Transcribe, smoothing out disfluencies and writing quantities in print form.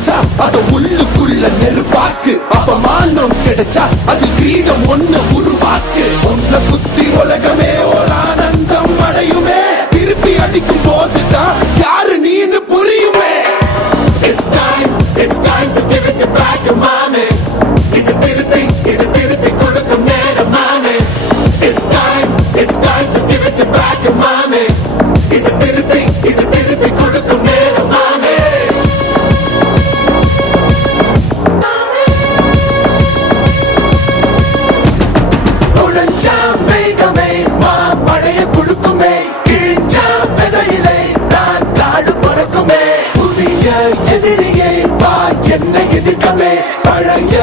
அடிச்சா அது உள்ளுக்குள்ள நெருப்பாக்கு. அப்பமானம் கிடைச்சா அது கிரீடம் ஒண்ணு உருவாக்கு. உன்னை குத்தி உலகமே ஒரு ஆனந்தம் அடையுமே. திருப்பி அடிக்கும் போதுதான் யாரு நீன்னு புரியுமே. It's time to give it back to mommy. இது திருப்பி கொடுக்கும் நேரம் மாமே. It's time to give it back to mommy. இது திருப்பி கொடுக்கும் நேரம் மாமே. உடைஞ்சா மேகமே மழைய குழுக்குமே. கிழிஞ்சா விதையிலே தான் காடு பிறக்குமே. புதிய எதிரியே வா என்னை எதிர்க்கவே. பழைய